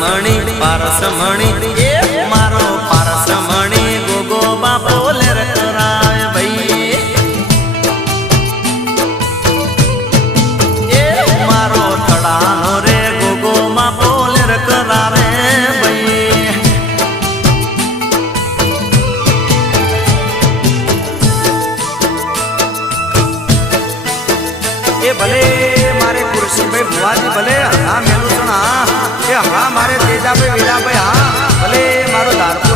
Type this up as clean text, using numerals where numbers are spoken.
પારસમણી એ મારો પારસમણી ગોગો બાપો લેર કરાય ભાઈ એ મારો થડાનો રે ગોગો બાપો લેર કરાવે ભાઈ એ ભલે મારે કુરશીભાઈ ભુવાજી ભલે હા મેલું છું હા એ હા મારે તેજાભાઈ વીરાભાઈ હા ભલે મારો ધાર